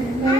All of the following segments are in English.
Amen.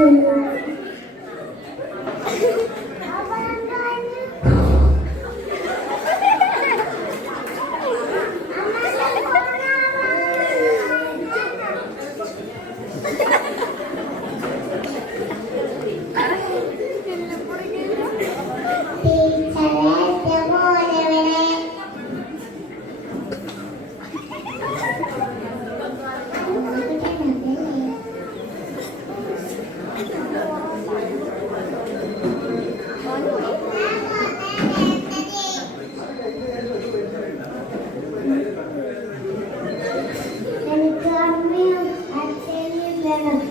Thank you. Amen.